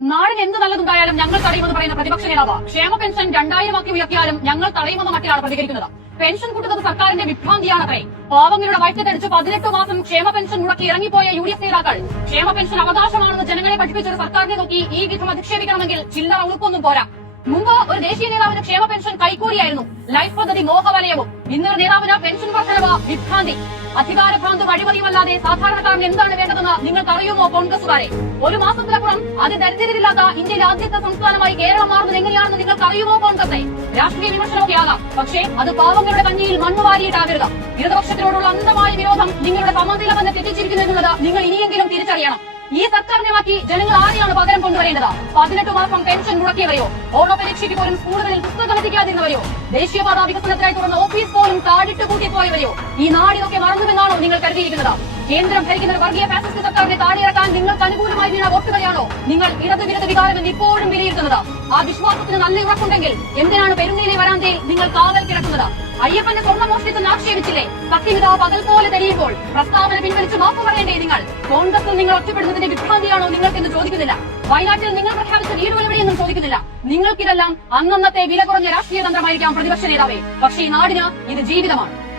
നാടിന് എന്ത് നല്ലതുണ്ടായാലും ഞങ്ങൾ തടയുമെന്ന് പറയുന്ന പ്രതിപക്ഷ നേതാവ് ക്ഷേമ പെൻഷൻ രണ്ടായിരം ആക്കി ഉയർത്തിയാലും ഞങ്ങൾ തടയുമെന്ന് മറ്റൊരാൾ പ്രതികരിക്കുന്നത്. പെൻഷൻ കൂട്ടുന്നത് സർക്കാരിന്റെ വിഭ്രാന്തിയാണത്രേ പാവങ്ങളുടെ വയറ്റത്തടിച്ച് പതിനെട്ട് മാസം ക്ഷേമ പെൻഷൻ മുടക്കി ഇറങ്ങിപ്പോയ യു ഡി എഫ് നേതാക്കൾ ക്ഷേമ പെൻഷൻ അവകാശമാണെന്ന് ജനങ്ങളെ പഠിപ്പിച്ചൊരു സർക്കാരിനെ നോക്കി ഈ വിധം അധിക്ഷേപിക്കണമെങ്കിൽ ചില്ലറ ഉളുപ്പൊന്നും പോരാ. മുമ്പ് ഒരു ദേശീയ നേതാവിന് ക്ഷേമ പെൻഷൻ കൈക്കൂലിയായിരുന്നു. ലൈഫ് പദ്ധതി മോഹവലയവും. ഇന്നൊരു നേതാവിന് പെൻഷൻ വർധനവ് വിഭ്രാന്തി. അധികാരഭ്രാന്തും അഴിമതിയുമല്ലാതെ സാധാരണക്കാരന് എന്താണ് വേണ്ടതെന്ന് നിങ്ങൾക്ക് അറിയുമോ കോൺഗ്രസുകാരെ ഒരു മാസത്തിലപ്പുറം അത് ദരിദ്രരില്ലാത്ത ഇന്ത്യയിലെ ആദ്യത്തെ സംസ്ഥാനമായി കേരളം മാറുന്നത് എങ്ങനെയാണെന്ന് നിങ്ങൾക്ക് അറിയുമോ കോൺഗ്രസെ രാഷ്ട്രീയ വിമർശനമൊക്കെ ആകാം. പക്ഷേ അത് പാവങ്ങളുടെ കഞ്ഞിയിൽ മണ്ണ് വാരിയിട്ടാകരുത്. ഇടതുപക്ഷത്തിനോടുള്ള അന്ധമായ വിരോധം നിങ്ങളുടെ സമനിലമെന്ന് തെറ്റിച്ചിരിക്കുന്നു എന്നുള്ളത് നിങ്ങൾ ഇനിയെങ്കിലും തിരിച്ചറിയണം. ഈ സർക്കാരിനെ മാറ്റി ജനങ്ങൾ ആരെയാണ് പകരം കൊണ്ടുവരേണ്ടത്? പതിനെട്ട് മാസം പെൻഷൻ മുടക്കിയവരെയോ? ഓണ പരീക്ഷയ്ക്ക് പോലും സ്കൂളുകളിൽ പുസ്തകം എത്തിക്കാതിരുന്നവരെയോ ദേശീയപാത വികസനത്തിനായി തുറന്ന ഓഫീസ് പോലും താടിട്ട് കൂട്ടിപ്പോയവരെയോ ഈ നാടിനൊക്കെ മറന്നുവെന്നാണോ നിങ്ങൾ കരുതിയിരിക്കുന്നത്? കേന്ദ്രം ഭരിക്കുന്ന വർഗീയ ഫാസിസ്റ്റ് സർക്കാരിനെ താടിയിറക്കാൻ നിങ്ങൾക്ക് വീണ നിങ്ങൾ ഇടത് വിരുദ്ധ വികാരം ഇപ്പോഴും വിലയിരുത്തുന്നത്. ആ വിശ്വാസത്തിന് നല്ല ഉറപ്പുണ്ടെങ്കിൽ എന്തിനാണ് പെരുന്നയിലെ വരാന്തയിൽ നിങ്ങൾ കാവൽ കിടക്കുന്നത്? അയ്യപ്പന്റെ സ്വർണ മോഷ്ടിച്ചെന്ന് ആക്ഷേപിച്ചില്ലേ? സത്യമിതാ പകൽ പോലെ തെളിയുമ്പോൾ പ്രസ്താവന പിൻവലിച്ച് മാപ്പ് പറയേണ്ടേ നിങ്ങൾ? കോൺഗ്രസിൽ നിങ്ങൾ ഒറ്റപ്പെടുന്നതിന്റെ വിഭ്രാന്തിയാണോ നിങ്ങൾക്കെന്ന് ചോദിക്കുന്നില്ല. വയനാട്ടിൽ നിങ്ങൾ പ്രഖ്യാപിച്ച വീടുകൾ എവിടെയെന്നും ചോദിക്കുന്നില്ല. നിങ്ങൾക്കിതെല്ലാം അന്നന്നത്തെ വില കുറഞ്ഞ രാഷ്ട്രീയ തന്ത്രമായിരിക്കാം പ്രതിപക്ഷ നേതാവേ. പക്ഷേ ഈ നാടിന് ഇത് ജീവിതമാണ്.